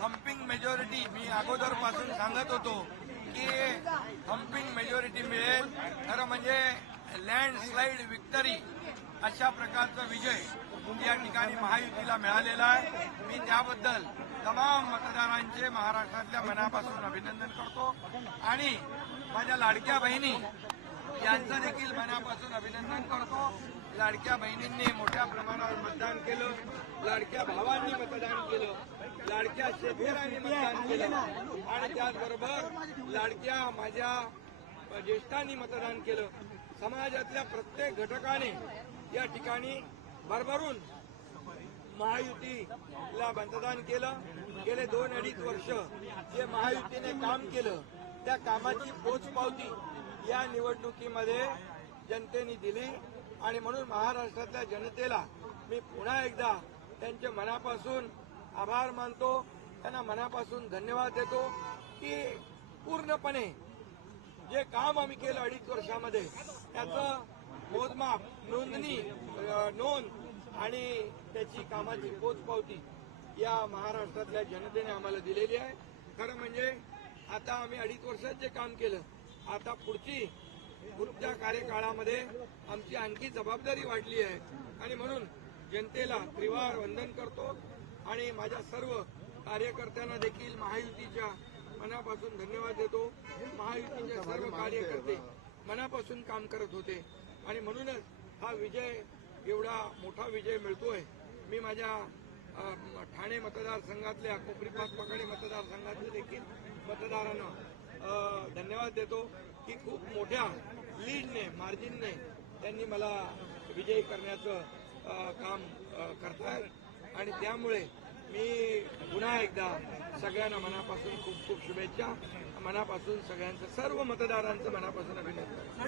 Thumping majority मी अगोदरपासून सांगत होतो की थम्पिंग मेजॉरिटी मिळेल. खरं म्हणजे लँडस्लाईड विक्टरी अशा प्रकारचा विजय या ठिकाणी महायुतीला मिळालेला आहे. मी त्याबद्दल तमाम मतदारांचे महाराष्ट्रातल्या मनापासून अभिनंदन करतो. आणि माझ्या लाडक्या बहिणी यांचं देखील मनापासून अभिनंदन करतो. लाडक्या बहिणींनी मोठ्या प्रमाणावर मतदान केलं. लाडक्या भावांनी मतदान केलं. लाडक्या शेतकऱ्यांनी मतदान केलं. आणि त्याचबरोबर लाडक्या माझ्या ज्येष्ठांनी मतदान केलं. समाजातल्या प्रत्येक घटकाने या ठिकाणी भरभरून महायुतीला मतदान केलं. गेले दोन अडीच वर्ष जे महायुतीने काम केलं त्या कामाची पोचपावती या निवडणुकीमध्ये जनतेने दिली. आणि म्हणून महाराष्ट्रातल्या जनतेला मी पुन्हा एकदा त्यांच्या मनापासून आभार मानतो. त्यांना मनापासून धन्यवाद देतो की पूर्णपणे जे काम आम्ही केलं अडीच वर्षामध्ये त्याचं मोजमाप नोंदणी नोंद आणि त्याची कामाची पोचपावती या महाराष्ट्रातल्या जनतेने आम्हाला दिलेली आहे. खरं म्हणजे आता आम्ही अडीच वर्षात जे काम केलं आता पुढची ग्रुपच्या कार्यकाळामध्ये आमची आणखी जबाबदारी वाढली आहे. आणि म्हणून जनतेला त्रिवार वंदन करतो. आणि माझ्या सर्व कार्यकर्त्यांना देखील महायुतीच्या मनापासून धन्यवाद देतो. महायुतीचे सर्व कार्यकर्ते मनापासून काम करत होते. आणि म्हणूनच हा विजय एवढा मोठा विजय मिळतोय. मी माझ्या ठाणे मतदारसंघातल्या कोपरीपात पकडे मतदारसंघातल्या देखील मतदारांना धन्यवाद देतो. की खूप मोठ्या लीडने मार्जिनने त्यांनी मला विजयी करण्याचं काम करतायत. आणि त्यामुळे मी पुन्हा एकदा सगळ्यांना मनापासून खूप खूप शुभेच्छा मनापासून सगळ्यांचं सर्व मतदारांचं मनापासून अभिनंदन.